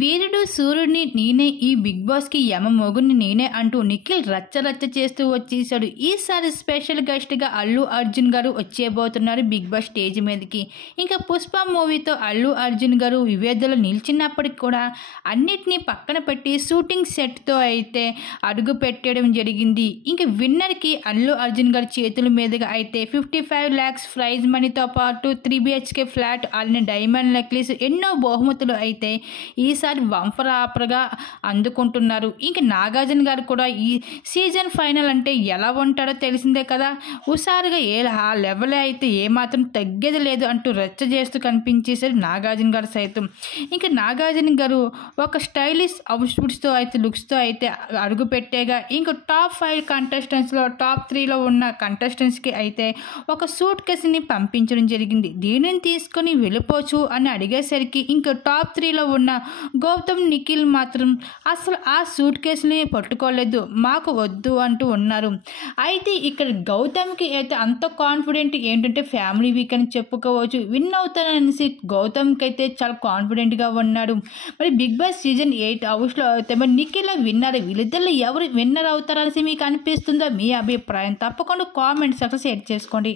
వీరుడు సూర్యుడిని నేనే, ఈ బిగ్ బాస్కి యమ మొగుడిని నేనే అంటూ నిఖిల్ రచ్చ రచ్చ చేస్తూ వచ్చేసాడు. ఈసారి స్పెషల్ గెస్ట్గా అల్లు అర్జున్ గారు వచ్చేయబోతున్నారు బిగ్ బాస్ స్టేజ్ మీదకి. ఇంకా పుష్ప మూవీతో అల్లు అర్జున్ గారు వివేదలో నిలిచినప్పటికి కూడా అన్నిటినీ పక్కన పెట్టి షూటింగ్ సెట్తో అయితే అడుగు పెట్టడం జరిగింది. ఇంకా విన్నర్కి అల్లు అర్జున్ గారి చేతుల మీదుగా అయితే 55 lakhs ప్రైజ్ మనీతో పాటు 3 BHK ఫ్లాట్, అలానే డైమండ్ నెక్లెస్, ఎన్నో బహుమతులు అయితే ఈసారి బంపర్ ఆఫర్గా అందుకుంటున్నారు. ఇంక నాగార్జున గారు కూడా ఈ సీజన్ ఫైనల్ అంటే ఎలా ఉంటాడో తెలిసిందే కదా. హుషారుగా ఆ లెవెల్ అయితే ఏమాత్రం తగ్గేది లేదు అంటూ రచ్చ చేస్తూ కనిపించేశారు నాగార్జున గారు సైతం. ఇంకా నాగార్జున గారు ఒక స్టైలిష్ అవుట్ఫిట్స్తో అయితే లుక్స్తో అయితే అడుగు పెట్టేగా ఇంకా టాప్ 5 కంటెస్టెంట్స్లో టాప్ 3లో ఉన్న కంటెస్టెంట్స్కి అయితే ఒక సూట్ కేసుని పంపించడం జరిగింది. దీనిని తీసుకొని వెళ్ళిపోవచ్చు అని అడిగేసరికి ఇంకా టాప్ 3లో ఉన్న గౌతమ్, నిఖిల్ మాత్రం అసలు ఆ సూట్ కేసుని పట్టుకోలేదు, మాకు వద్దు అంటూ ఉన్నారు. అయితే ఇక్కడ గౌతమ్కి అయితే అంత కాన్ఫిడెంట్ ఏంటంటే ఫ్యామిలీ వీక్ అని చెప్పుకోవచ్చు. విన్ అవుతాననేసి గౌతమ్కి అయితే చాలా కాన్ఫిడెంట్గా ఉన్నాడు. మరి బిగ్ బాస్ సీజన్ 8 హౌస్లో అయితే మరి నిఖిల్ విన్నర్, వీళ్ళిద్దరిలో ఎవరు విన్నర్ అవుతారనేసి మీకు అనిపిస్తుందో మీ అభిప్రాయం తప్పకుండా కామెంట్ సెక్షన్ షేర్ చేసుకోండి.